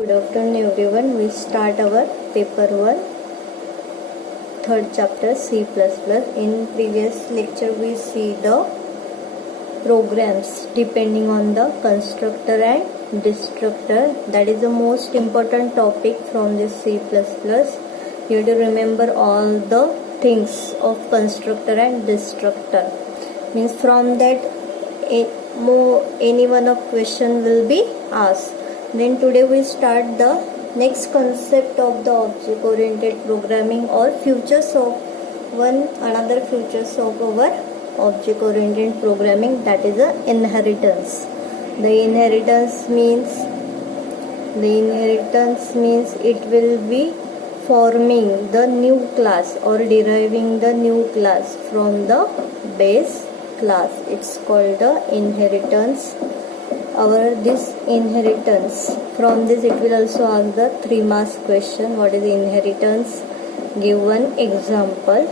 Good afternoon everyone. We start our paper 1, third chapter C++. In previous lecture we see the programs depending on the constructor and destructor. That is the most important topic from this C++. You have to remember all the things of constructor and destructor. Means from that any one of question will be asked. Then today we start the next concept of the object oriented programming or features of another features of our object oriented programming, that is the inheritance. The inheritance means it will be forming the new class or deriving the new class from the base class. It's called the inheritance. This inheritance, from this it will also ask the 3 marks question. What is inheritance? Give one example.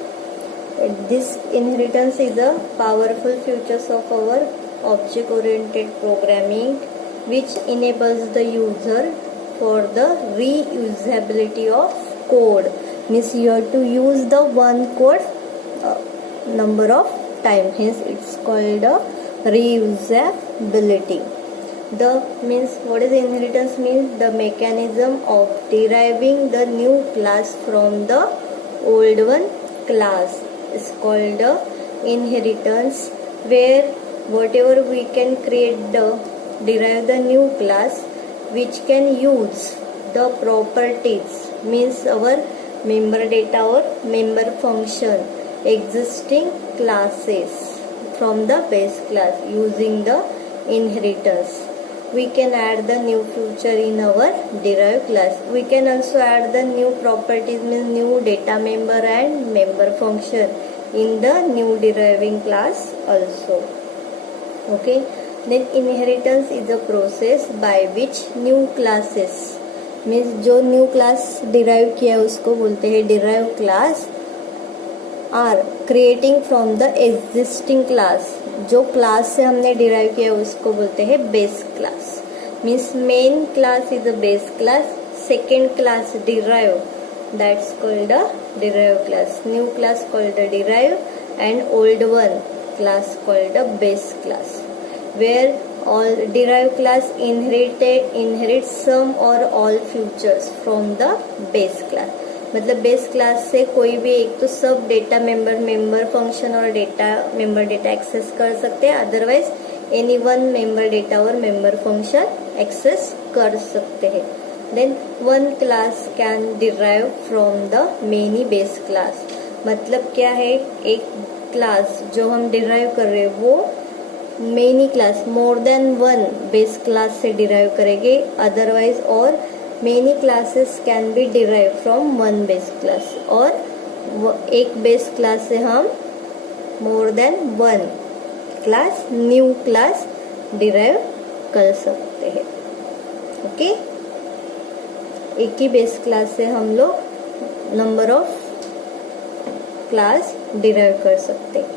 This inheritance is a powerful features of our object oriented programming which enables the user for the reusability of code. Means you have to use the one code number of time, hence it's called a reusability. What is inheritance means? The mechanism of deriving the new class from the old one class is called the inheritance, where whatever we can derive the new class which can use the properties, means our member data or member function existing classes from the base class using the inheritance. We can add the new feature in our derived class. We can also add the new properties, means new data member and member function in the new deriving class also. Okay. Then inheritance is a process by which new classes, means जो new class derive किया उसको बोलते हैं derived class, are creating from the existing class. जो class से हमने derive किया उसको बोलते हैं base class. Means main class is a base class, second class derive, that's called a derive class. New class called a derive and old one class called a base class. Where all derived class inherits some or all features from the base class. मतलब base class से कोई भी एक तो सब data member function और member data access कर सकते हैं, otherwise any one member data और मेंबर फंक्शन एक्सेस कर सकते हैं. Then one class can derive from the many base class. मतलब क्या है, एक क्लास जो हम डिराइव कर रहे हैं वो मेनी क्लास मोर देन वन बेस क्लास से डिराइव करेंगे, अदरवाइज और many classes can be derived from one base class. और एक बेस क्लास से हम more than one class new class derive कर सकते हैं. ओके, एक ही बेस क्लास से हम लोग नंबर ऑफ क्लास डिराइव कर सकते हैं.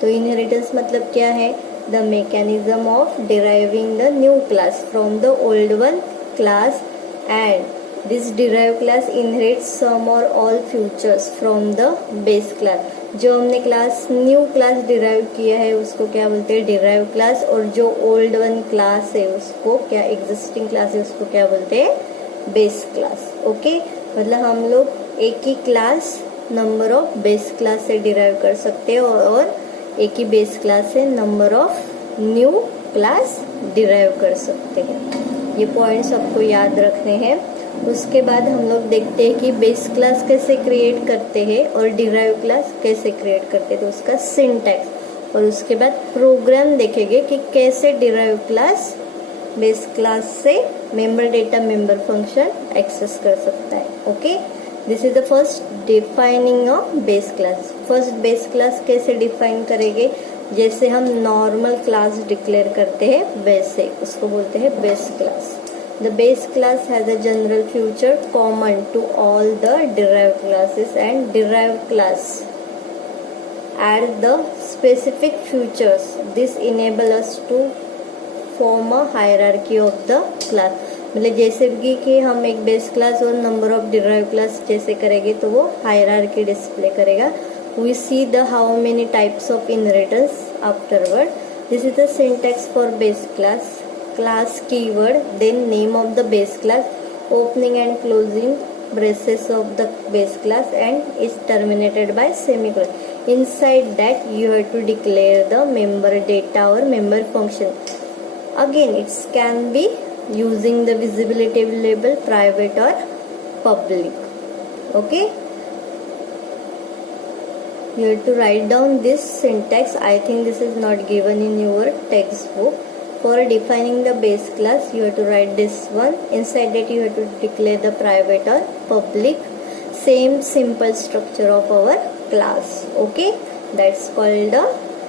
तो इनहेरिटेंस मतलब क्या है? The mechanism of deriving the new class from the old one class and this derived class inherits some or all features from the base class. जो हमने क्लास न्यू क्लास डिराइव किया है उसको क्या बोलते हैं? Derive class. और जो ओल्ड वन क्लास है उसको क्या, एग्जिस्टिंग क्लास है उसको क्या बोलते हैं? Base class. ओके, मतलब हम लोग एक ही class number of base class से डिराइव कर सकते हैं और एक ही बेस क्लास से number of new class derive कर सकते हैं. ये पॉइंट्स आपको याद रखने हैं. उसके बाद हम लोग देखते हैं कि बेस क्लास कैसे क्रिएट करते हैं और डिराइव क्लास कैसे क्रिएट करते हैं, तो उसका सिंटैक्स. और उसके बाद प्रोग्राम देखेंगे कि कैसे डिराइव क्लास बेस क्लास से member data member function access कर सकता है. Okay, this is the first defining of base class. First base class कैसे डिफाइन करेंगे? जैसे हम नॉर्मल क्लास डिक्लेयर करते हैं वैसे उसको बोलते हैं base class. The base class has a general feature common to all the derived classes and derived class add the specific features. This enable us to form a hierarchy of the class. मतलब जैसे कि हम एक base class और number of derive class जैसे करेंगे तो वो हायरार्की डिस्प्ले करेगा. We see the how many types of inheritance afterward. This is the syntax for base class. Class keyword, then name of the base class, opening and closing braces of the base class, and is terminated by semicolon. Inside that you have to declare the member data or member function. Again it can be using the visibility label private or public. Okay, you have to write down this syntax. I think this is not given in your textbook. For defining the base class you have to write this one. Inside that you have to declare the private or public. Same simple structure of our class. Okay, that's called the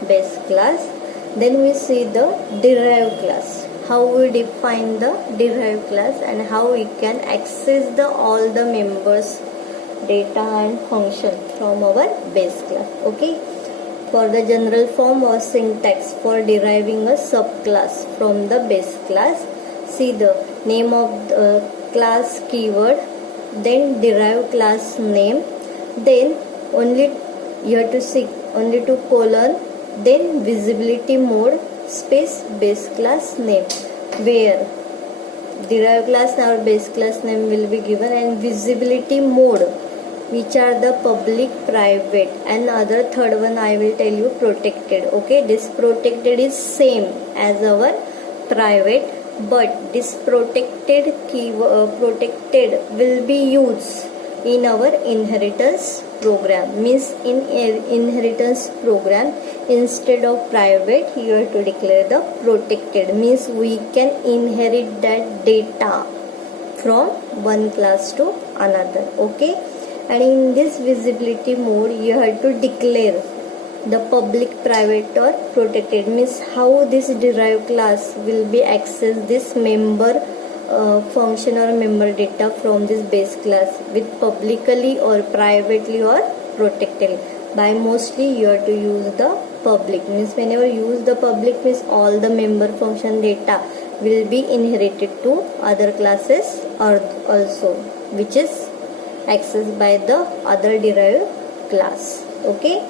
base class. Then we see the derived class. How we define the derived class and how we can access the all the members data and function from our base class. Okay, for the general form or syntax for deriving a subclass from the base class, see the name of the class keyword, then derived class name, then only you have to see only to colon, then visibility mode space base class name, where derived class or base class name will be given, and visibility mode which are the public, private, and other third one I will tell you protected. Okay, this protected is same as our private, but this protected protected will be used in our inheritance program. Means in inheritance program, instead of private you have to declare the protected. Means we can inherit that data from one class to another. Okay, and in this visibility mode you have to declare the public, private, or protected. Means how this derived class will be access this member function or member data from this base class with publicly or privately or protected. By mostly you have to use the public. Means whenever you use the public, means all the member function data will be inherited to other classes or also, which is accessed by the other derived class. Okay,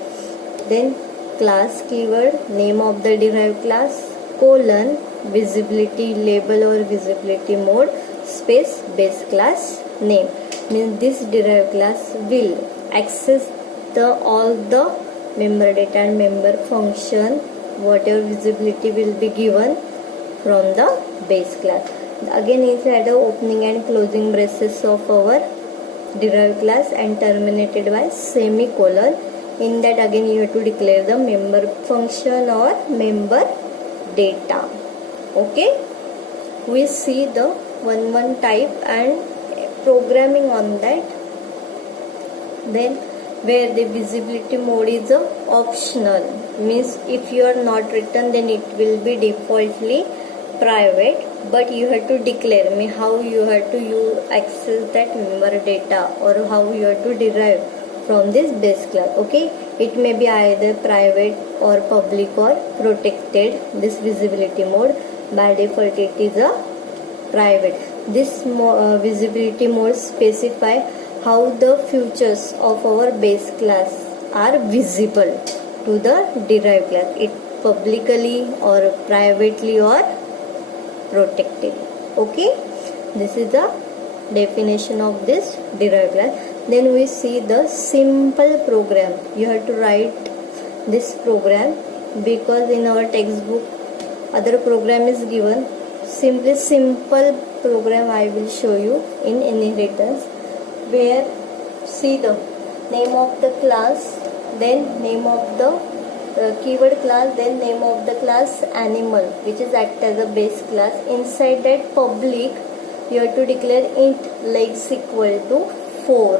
then class keyword, name of the derived class, colon, visibility label or visibility mode space base class name. Means this derived class will access the all the member data and member function, whatever visibility will be given from the base class. Again inside the opening and closing braces of our derived class and terminated by semicolon. In that again you have to declare the member function or member data. Okay, we see the one type and programming on that. Then where the visibility mode is optional, means if you are not written then it will be defaultly private, but you have to declare me how you have to use access that member data or how you have to derive from this base class. Okay, it may be either private or public or protected. This visibility mode by default it is a private. This visibility mode specify how the features of our base class are visible to the derived class, it publicly or privately or protected. Okay, this is the definition of this derived class. Then we see the simple program. You have to write this program because in our textbook other program is given. Simply simple program I will show you in inheritance, where see the name of the class, then name of the keyword class, then name of the class animal, which is act as a base class. Inside that public you have to declare int legs equal to 4.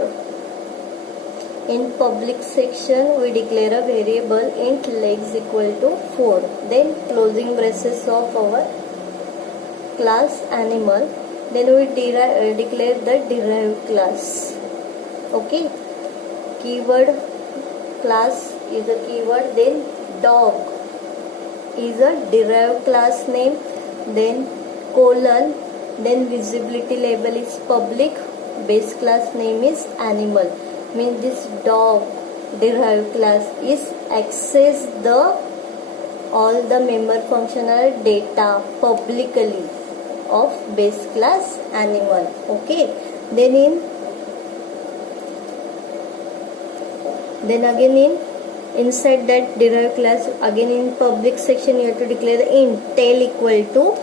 In public section we declare a variable int legs equal to 4. Then closing braces of our class animal. Then we declare the derived class. Okay, keyword class is a keyword, then dog is a derived class name, then colon Then visibility label is public, base class name is animal. Means this dog derived class is access the all the member functional data publicly of base class animal. Okay, then again inside that derived class, again in public section you have to declare the int tail equal to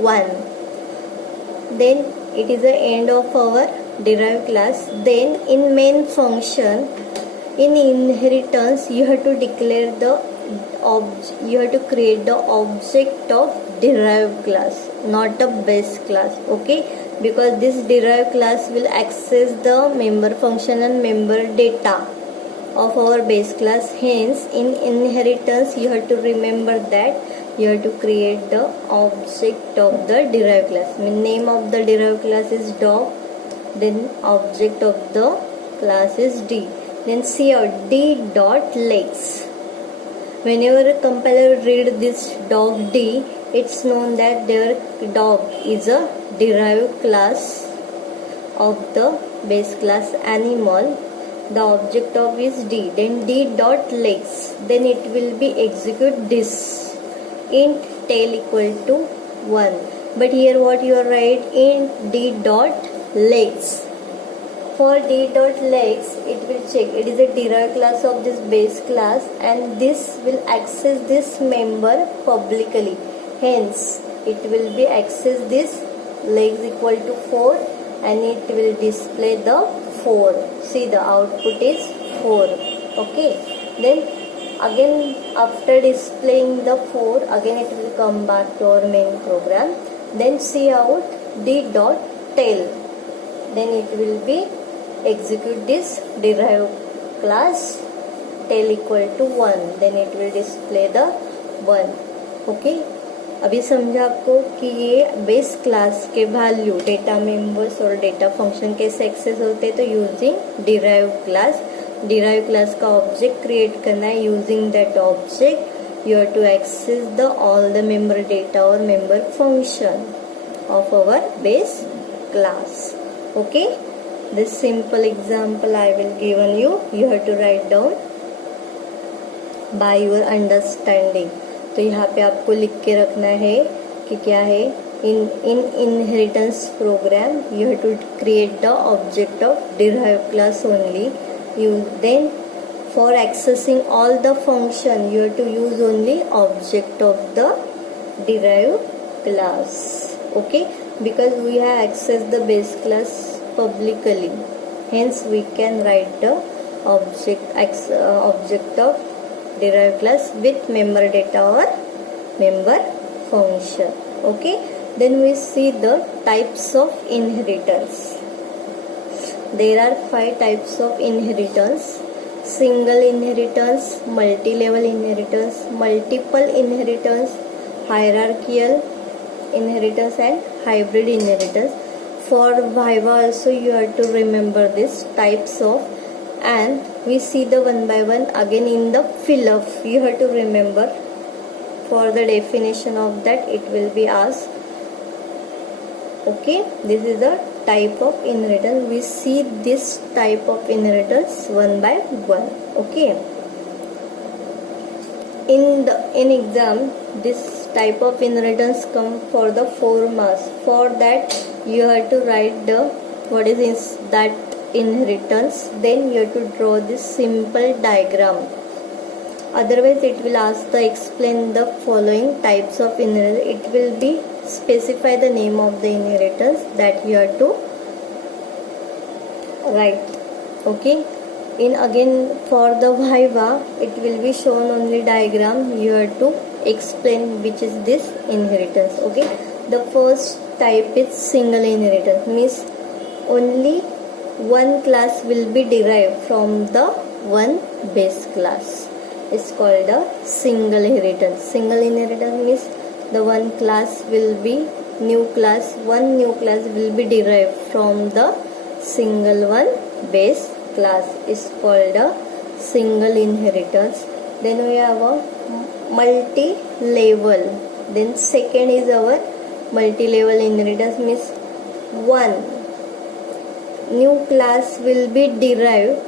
1. Then it is the end of our derived class. Then in main function, in inheritance you have to declare the you have to create the object of derived class, not a base class. Okay, because this derived class will access the member function and member data of our base class. Hence in inheritance you have to remember that you have to create the object of the derived class. Name of the derived class is dog, then object of the class is D. Then see out D dot legs. Whenever a compiler read this dog D, it's known that their dog is a derived class of the base class animal. The object of is D. Then D dot legs. Then it will be execute this int tail equal to 1. But here what you are write, int D dot legs. For D dot legs, it will check it is a derived class of this base class and this will access this member publicly. Hence it will be access this legs equal to 4 and it will display the 4. See, the output is 4. Okay, then again after displaying the 4, again it will come back to our main program. Then see out D dot tail. Then it will be execute this derived class tail equal to 1. Then it will display the 1. Okay, अभी समझा आपको कि ये base class के value data members और data function कैसे access होते हैं. तो यूजिंग डिराइव क्लास का ऑब्जेक्ट क्रिएट करना है. Using that object you have to access the all the member data और member function of our base class. Okay, this simple example I will given you. You have to write down by your understanding. तो यहाँ पे आपको लिख के रखना है कि क्या है. In inheritance program you have to create the object of derived class only. You then for accessing all the function you have to use only object of the derived class. Okay, because we have access the base class publicly, hence we can write the object of derived class with member data or member function. Okay, then we see the types of inheritance. There are 5 types of inheritance: single inheritance, multi-level inheritance, multiple inheritance, hierarchical inheritance and hybrid inheritance. For Viva also you have to remember this types of, and we see the one by one. Again in the fill up you have to remember for the definition of that it will be asked. Okay, this is the type of inheritance. We see this type of inheritance one by one. Okay, in exam this type of inheritance come for the 4 marks. For that you have to write the what is that inheritance. Then you have to draw this simple diagram. Otherwise it will ask the explain the following types of inheritance. It will be specify the name of the inheritance that you have to write. Okay, in again for the Viva it will be shown only diagram. You have to explain which is this inheritance. Okay, the first type is single inheritance. Means only one class will be derived from the one base class. It's called a single inheritance. Single inheritance means the one class will be new class. One new class will be derived from the single one base class. Is called a single inheritance. Then we have a multi-level. Then second is our multi-level inheritance. Means one new class will be derived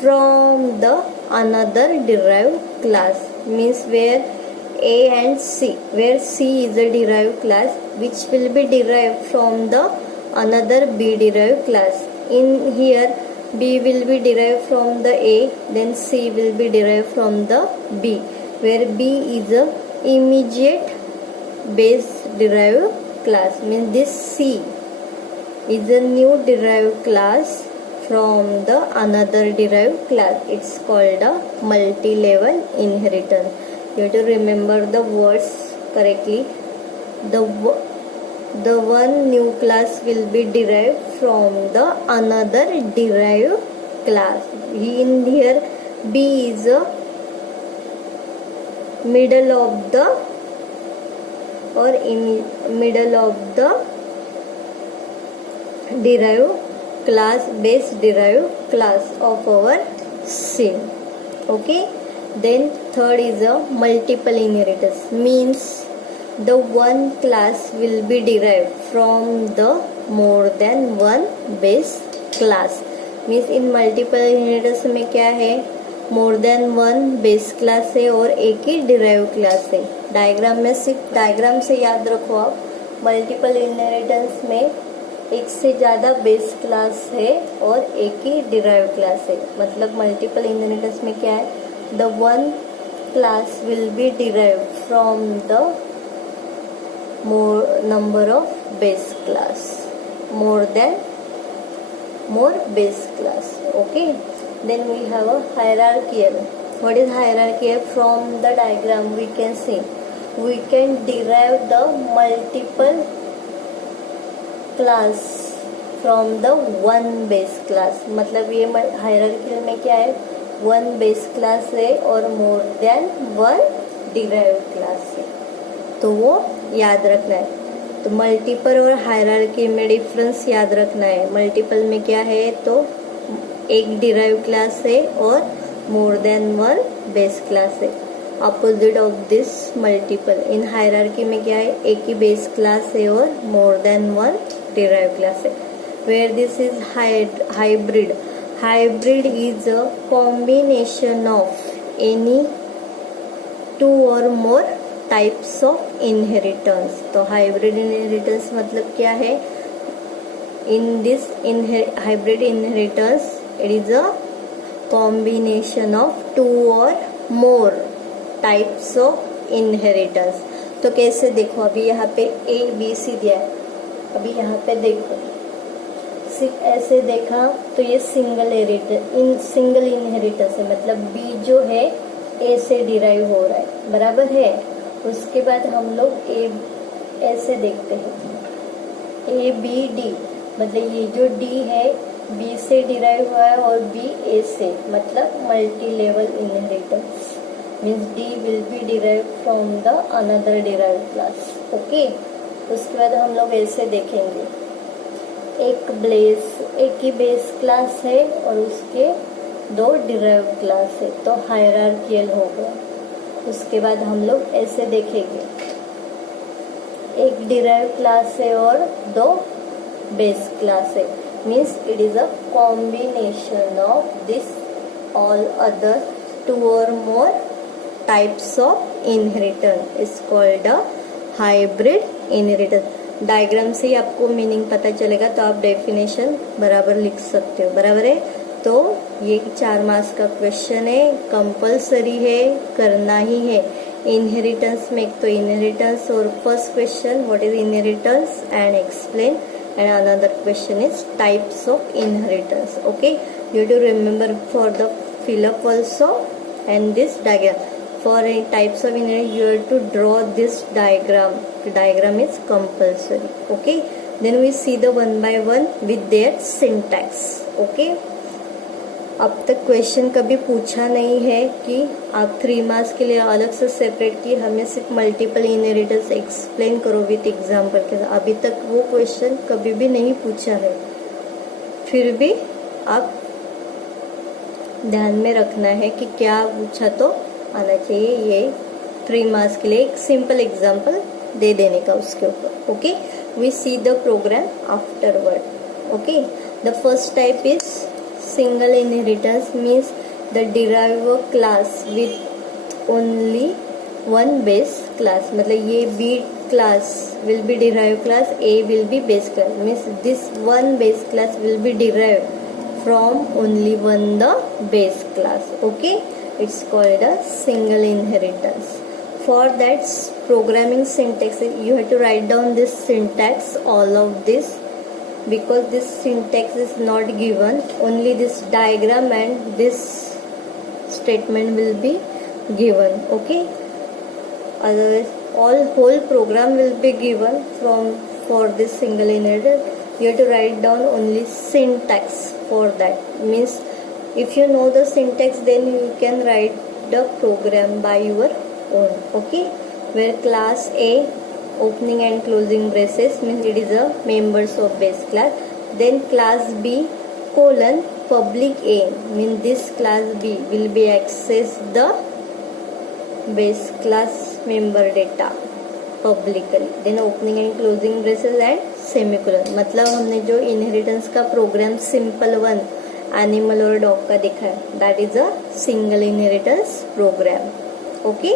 from the another derived class, means where A and C, where C is a derived class which will be derived from the another B derived class. In here B will be derived from the A, then C will be derived from the B, where B is a immediate base derived class, means this C is a new derived class from the another derived class. It's called a multi-level inheritance. You have to remember the words correctly. The one new class will be derived from the another derived class. In here B is a middle of the or in middle of the derived class, base derived class of our C. Okay. Then third is a multiple inheritance, means the one class will be derived from the more than one base class. Means in multiple inheritance में क्या है, मोर than one base class है और एक ही derive class है. Diagram में सिर्फ diagram से याद रखो आप, मल्टीपल इनहेरिटेंस में एक से ज़्यादा बेस क्लास है और एक ही डिराइव क्लास है. मतलब मल्टीपल इनहेरिटेंस में क्या है, the one class will be derived from the more number of base class, more base class. Okay. Then we have a hierarchical. What is hierarchical? From the diagram we can see we can derive the multiple class from the one base class. मतलब ये hierarchical में क्या है, one base class है और more than one derive class है, तो वो याद रखना है. तो मल्टीपल और हायरार्की में डिफरेंस याद रखना है. मल्टीपल में क्या है, तो एक डिराइव क्लास है और more than one base class है. Opposite of this multiple. In hierarchy में क्या है, एक ही बेस क्लास है और more than one derive class है. Where this is hybrid. Hybrid is a combination of any two or more types of inheritance. तो hybrid inheritance मतलब क्या है, in this hybrid inheritance it is a combination of two or more types of inheritance. तो कैसे देखो, अभी यहाँ पे A B C दिया है, अभी यहाँ पे देखो सिर्फ ऐसे देखा तो ये सिंगल इनहेरिटेंस है, मतलब B जो है A से डिराइव हो रहा है, बराबर है. उसके बाद हम लोग A ऐसे देखते हैं, A B D, मतलब ये जो D है B से डिराइव हुआ है और B A से, मतलब multi level inheritance. Means D will be derive from the another derive class. Okay. उसके बाद हम लोग ऐसे देखेंगे, एक ही बेस क्लास है और उसके दो डिराइव क्लास है, तो हायरार्कियल हो गया. उसके बाद हम लोग ऐसे देखेंगे, एक डिराइव क्लास है और दो बेस क्लास है. Means it is a combination of this all other two और more types of inheritance is called a hybrid inheritance. Diagram से ही आपको मीनिंग पता चलेगा, तो आप डेफिनेशन बराबर लिख सकते हो, बराबर है. तो ये 4 मार्क्स का क्वेश्चन है, कंपलसरी है, करना ही है. इनहेरिटेंस में एक तो इनहेरिटेंस और first question what is inheritance and explain, and another question is types of inheritance. Okay, you to remember for the fill up also and this diagram. For types of inheritance you have to draw this diagram. The diagram is compulsory. Okay. Then we see the one by one with their syntax. Okay. अब तक question कभी पूछा नहीं है कि आप 3 marks के लिए अलग से सेपरेट की हमें सिर्फ मल्टीपल इनहेरिटेंस एक्सप्लेन करो विथ एग्जाम्पल के साथ. अभी तक वो क्वेश्चन कभी भी नहीं पूछा है, फिर भी आप ध्यान में रखना है कि क्या पूछा तो आना चाहिए. ये 3 मार्क्स के लिए एक सिंपल एग्जाम्पल दे देने का उसके ऊपर. Okay. we see the program afterward. Okay, the first type is single inheritance, means the derive a class with only one base class. मतलब ये B class will be derived class, A will be base class, means this one base class will be derived from only one the base class. Okay, it's called a single inheritance. For that programming syntax, you have to write down this syntax, all of this, because this syntax is not given, only this diagram and this statement will be given. Okay, otherwise whole program will be given for this single inheritance. You have to write down only syntax for that. Means if you know the syntax, then you can write the program by your own. Okay, where class A opening and closing braces means it is a members of base class. Then class B colon public A means this class B will be access the base class member data publicly. Then opening and closing braces and semicolon. मतलब हमने जो inheritance का program simple one animal और dog का दिखा है, that is a single inheritance program. Okay,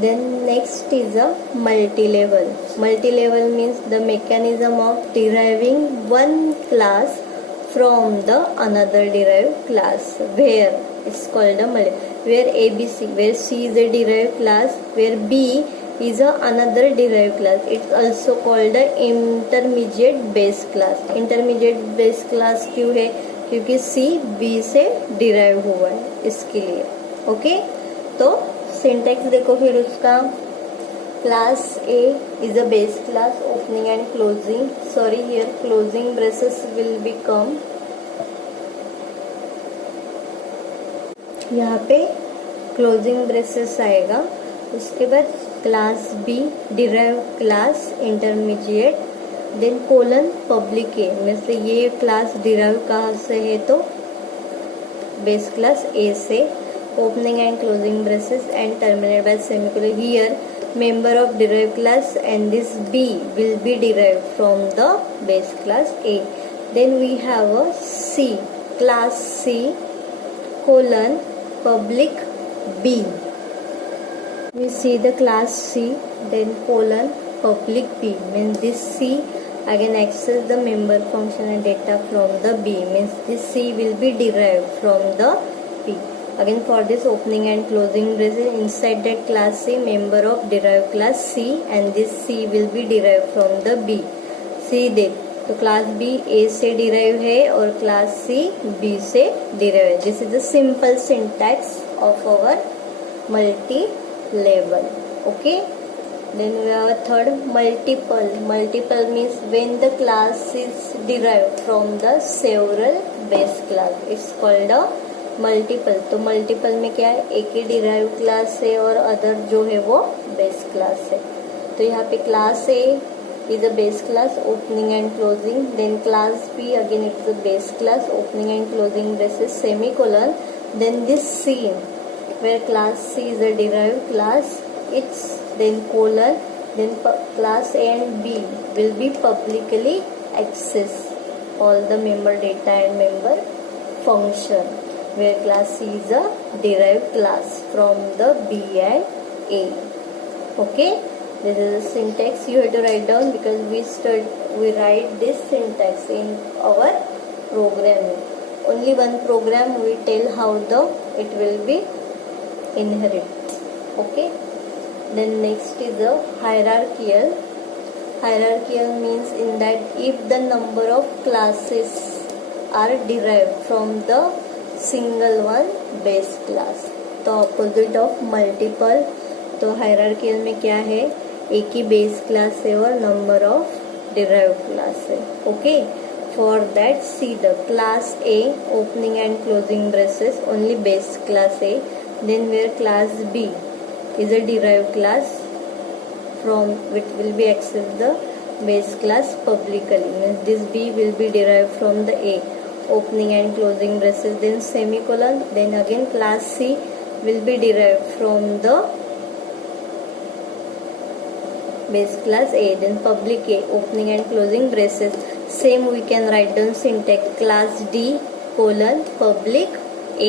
then next is a multi level. Multi level means the mechanism of deriving one class from the another derived class, where it's called a where ABC, where C is a derived class, where B is a another derived class. It's also called a intermediate base class. Intermediate base class क्यों है? क्योंकि C B से derive हुआ है, इसके लिए. Okay, तो syntax देखो फिर उसका. Class A is a base class, opening and closing. Sorry, here closing braces will become. यहाँ पे closing braces आएगा. उसके बाद class B derive class intermediate, then colon public A. मतलब ये class derive कहाँ से है? तो base class A से. Opening and closing braces and terminated by semicolon. Here member of derived class and this B will be derived from the base class A. Then we have a C, class C colon public B. We see the class C, then colon public B, means this C again access the member function and data from the B, means this C will be derived from the B. Again for this opening and closing braces, inside that class C member of derived class C and this C will be derived from the B. C दे तो class B A से derive है और class C B से derive है. This is the simple syntax of our multi-level. Okay. Then we have a third, multiple. Multiple means when the class is derived from the several base class. It's called a multiple. तो multiple में क्या है? एक ही derive class है और other जो है वो बेस क्लास है. तो यहाँ पे class A is a base class, opening and closing. Then class B again it is a base class, opening and closing braces semicolon. Then this C where class C is a derive class, it's then colon. Then class A and B will be publicly access all the member data and member function, where class C is a derived class from the B and A. Okay, this is a syntax you have to write down because we write this syntax in our programming. Only one program we tell how it will be inherit. Okay, then next is the hierarchical. Hierarchical means in that if the number of classes are derived from the single one base class. तो opposite of multiple. तो hierarchical में क्या है? एक ही base class है और number of derived class है. Okay, for that see the class A opening and closing braces only base class A. Then where class B is a derived class from which will be access the base class publicly, means this B will be derived from the A. Opening and closing braces, then semicolon. Then again class C will be derived from the base class A, then public A, opening and closing braces. Same we can write down syntax, class D colon public A,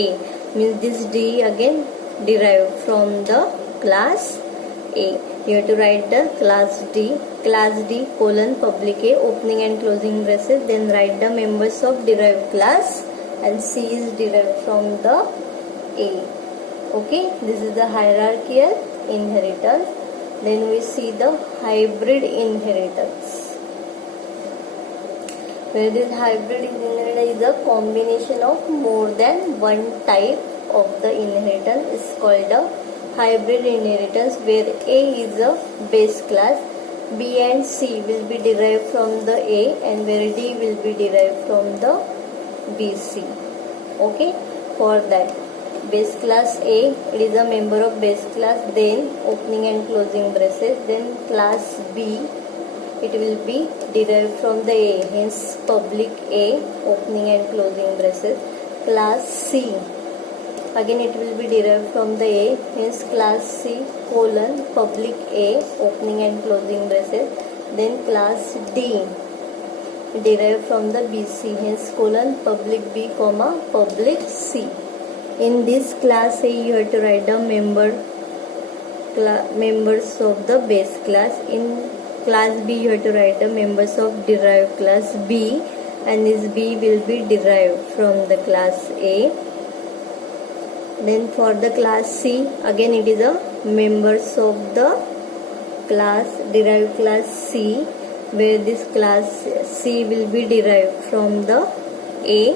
means this D again derived from the class A. You have to write the class D colon public A, opening and closing braces, then write the members of derived class, and C is derived from the A. Okay, this is the hierarchical inheritance. Then we see the hybrid inheritance, where this hybrid inheritance is a combination of more than one type of the inheritance. Is called a hybrid inheritance, where A is a base class, B and C will be derived from the A, and where D will be derived from the BC. Okay, for that base class A, it is a member of base class, then opening and closing braces, then class B, it will be derived from the A, hence public A, opening and closing braces. Class C, again it will be derived from the A, hence class C colon public A, opening and closing braces. Then class D, derived from the BC, hence colon public B comma public C. In this class A, you have to write the members of the base class. In class B, you have to write the members of derived class B, and this B will be derived from the class A. Then for the class C, again it is a members of the class derived class C, where this class C will be derived from the A.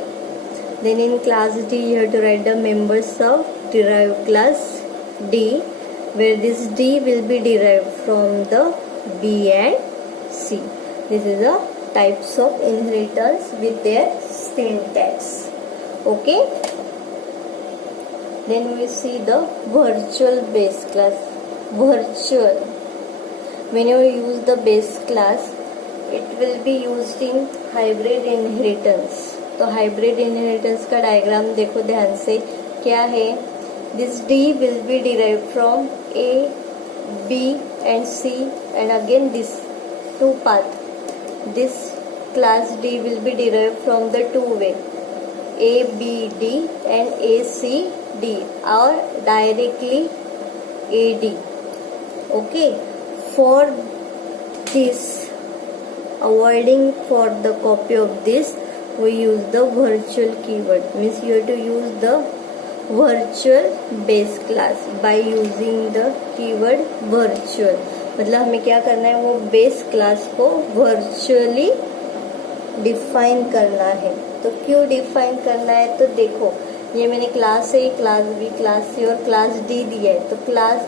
Then in class D, you have to write the members of derived class D, where this D will be derived from the B and C. This is the types of inheritance with their syntax. Okay. Then we see the virtual base class. Virtual, when you use the base class, it will be used in hybrid inheritance. तो hybrid inheritance का diagram देखो ध्यान से, क्या है, this D will be derive from A, B and C, and again this two path. This class D will be derive from the two way, A B D and A C D, और directly A D. Okay, for this, avoiding for the copy of this, we use the virtual keyword, means you have to use the virtual base class by using the keyword virtual. मतलब हमें क्या करना है, वो base class को virtually define करना है. तो क्यों डिफाइन करना है, तो देखो ये मैंने class A, class B, class C और क्लास डी दिया है. तो क्लास,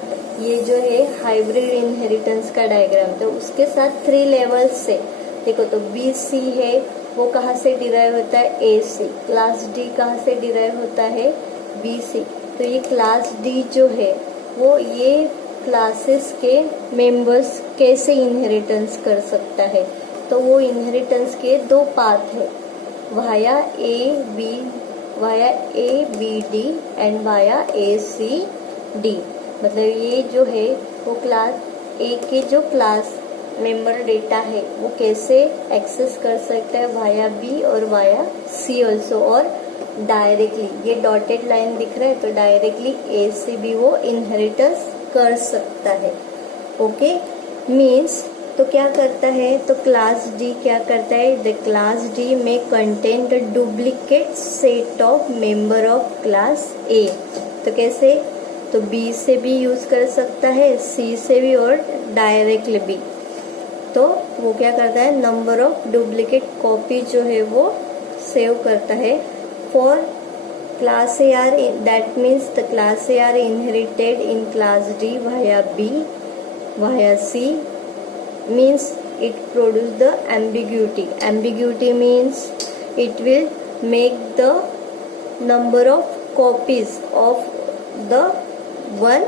ये जो है हाइब्रिड इनहेरिटेंस का डायग्राम, तो उसके साथ 3 लेवल्स से देखो. तो बी सी है, वो कहाँ से डिराइव होता है, ए से. क्लास डी कहाँ से डिराइव होता है, बी से. तो ये क्लास डी जो है, वो ये क्लासेस के मेंबर्स कैसे इनहेरिटेंस कर सकता है, तो वो इनहेरिटेंस के 2 पाथ है, via A B D and via A C D. मतलब ये जो है वो क्लास ए के जो क्लास मेंबर डेटा है वो कैसे एक्सेस कर सकता है, वाया बी और वाया सी ऑल्सो, और डायरेक्टली ये डॉटेड लाइन दिख रहा है, तो डायरेक्टली ए से भी वो इनहेरिटेंस कर सकता है. ओके, मीन्स तो क्या करता है, तो क्लास डी क्या करता है, द क्लास डी में contain the duplicate set of member of class ए. तो कैसे, तो बी से भी यूज कर सकता है, सी से भी और डायरेक्टली भी. तो वो क्या करता है, नंबर ऑफ डुप्लीकेट कॉपी जो है वो सेव करता है. For class A are, that means the class A are inherited in class D via B via C, means it produce the ambiguity. Ambiguity means it will make the number of copies of the one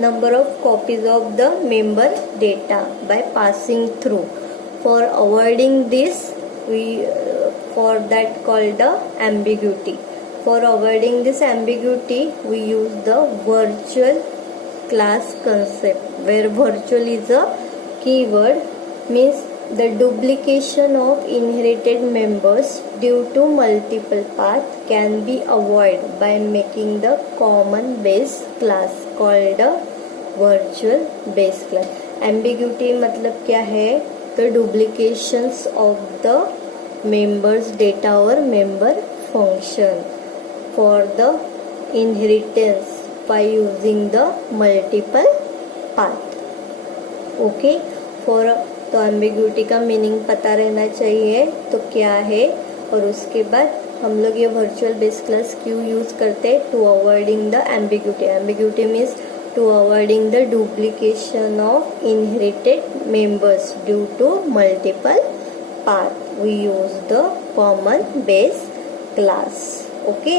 number of copies of the member data by passing through. For avoiding this, we for that called the ambiguity. For avoiding this ambiguity, we use the virtual class concept, where virtual is a keyword means the duplication of inherited members due to multiple paths can be avoided by making the common base class called a virtual base class. Ambiguity मतलब क्या है? The duplications of the members data or member function for the inheritance by using the multiple path. Okay for तो ambiguity का meaning पता रहना चाहिए तो क्या है, और उसके बाद हम लोग ये वर्चुअल बेस क्लास क्यों यूज करते हैं? To avoiding the ambiguity. Ambiguity means to avoiding the duplication of inherited members due to multiple path we use the common base class. Okay,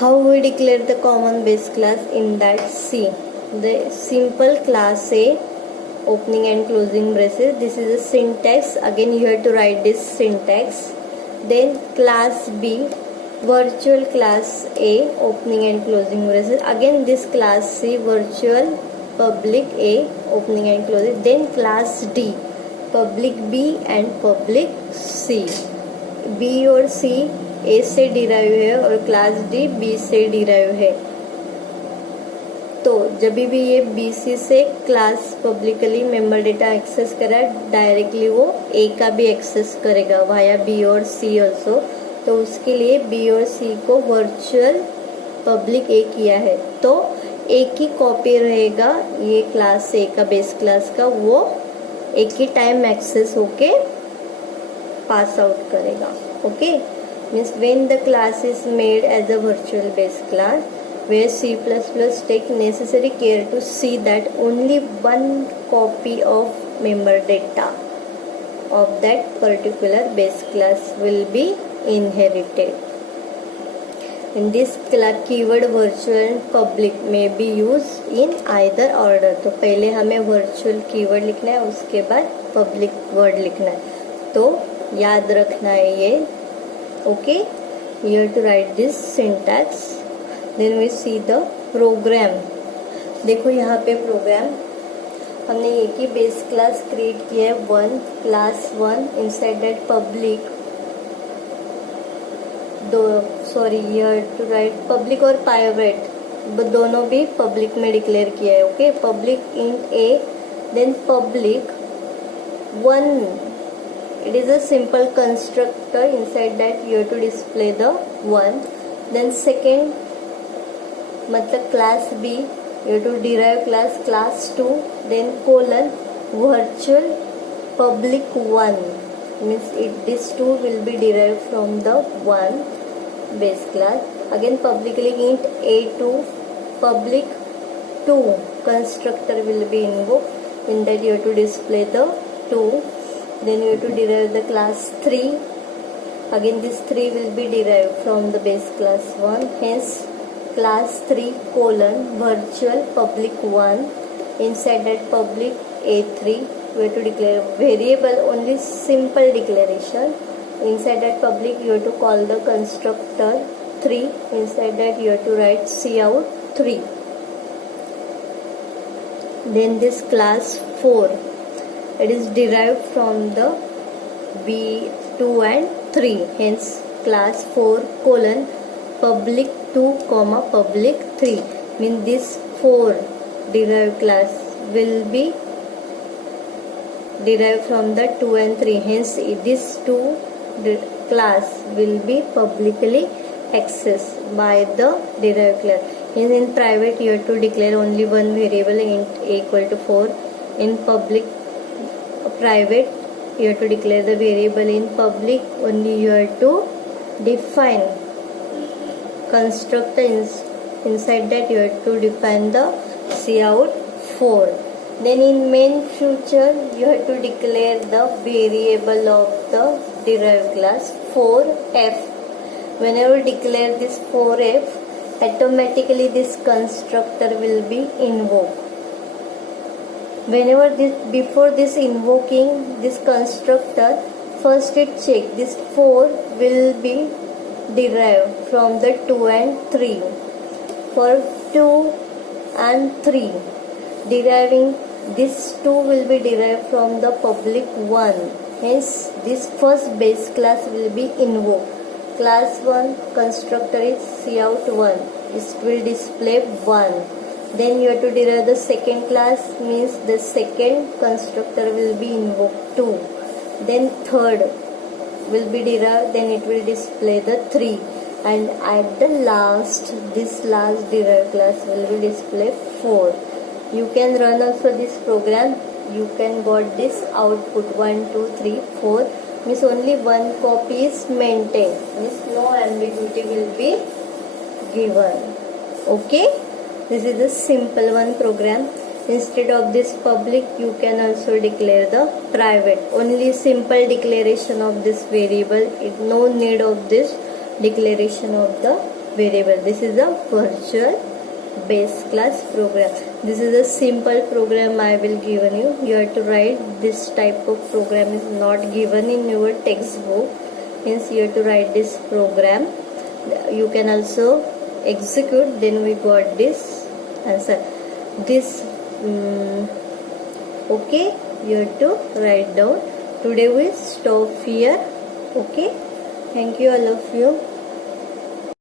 how we declare the common base class? In that see the simple class A opening and closing braces. This is a syntax. Again you have to write this syntax. Then class B virtual class A opening and closing braces. Again this class C virtual public A opening and closing. Then class D public B and public C. B और C A से derive है और class D B से derive है. तो जब भी ये BC से class publicly member data access करा डायरेक्टली वो A का भी एक्सेस करेगा वाया B और C ऑल्सो. तो उसके लिए B और C को वर्चुअल पब्लिक A किया है तो एक ही कॉपी रहेगा ये क्लास A का बेस क्लास का, वो एक ही टाइम एक्सेस होके पास आउट करेगा. Okay, means when the class is made as a virtual base class where C++ take necessary care to see that only one copy of member data of that particular base class will be inherited. In this keyword virtual and public may be used in either order. तो पहले हमें virtual keyword लिखना है, उसके बाद public word लिखना है. तो याद रखना है ये. Okay, you have to write this syntax. Then we see the program. देखो यहाँ पे प्रोग्राम हमने एक ही बेस क्लास क्रिएट किया है, one class one. Inside that public दो यू टू राइट पब्लिक और प्राइवेट दोनों भी पब्लिक में डिक्लेयर किया है. Okay, public int A then public one. It is a simple constructor. Inside that you to display the one. Then second मतलब class B you have to derive class 2 then colon virtual public 1 means this 2 will be derived from the 1 base class. Again publicly int A2 public 2 constructor will be invoked. In that you have to display the 2. Then you have to derive the class 3. Again this 3 will be derived from the base class 1. Hence class 3 colon virtual public 1. Inside that public A3 we have to declare variable, only simple declaration. Inside that public you have to call the constructor 3. Inside that you have to write cout 3. Then this class 4 it is derived from the B2 and 3. Hence class 4 colon public 2 comma public 3 mean this 4 derived class will be derived from the 2 and 3. Hence this 2 class will be publicly accessed by the derived class. In private you have to declare only one variable int A equal to 4. In public private you have to declare the variable. In public only you have to define constructor. Inside that you have to define the cout 4. Then in main future you have to declare the variable of the derived class 4f. Whenever you declare this 4f automatically this constructor will be invoked. Whenever before this invoking this constructor, first it check this 4 will be derived from the 2 and 3. For 2 and 3 deriving This 2 will be derived from the public 1. Hence, this first base class will be invoked. Class 1 constructor is cout1. It will display 1. Then you have to derive the second class, means the second constructor will be invoked 2. Then third will be derived, then it will display the 3. And at the last, this last derived class will be display 4. You can run also this program. You can got this output 1, 2, 3, 4. Means only one copy is maintained. Means no ambiguity will be given. Okay. This is a simple one program. Instead of this public, you can also declare the private. Only simple declaration of this variable. No need of this declaration of the variable. This is a virtual base class program. This is a simple program I will given you. You have to write. This type of program is not given in your textbook. Hence you have to write this program. You can also execute. Then we got this answer. This okay. You have to write down. Today we stop here. Okay. Thank you all of you.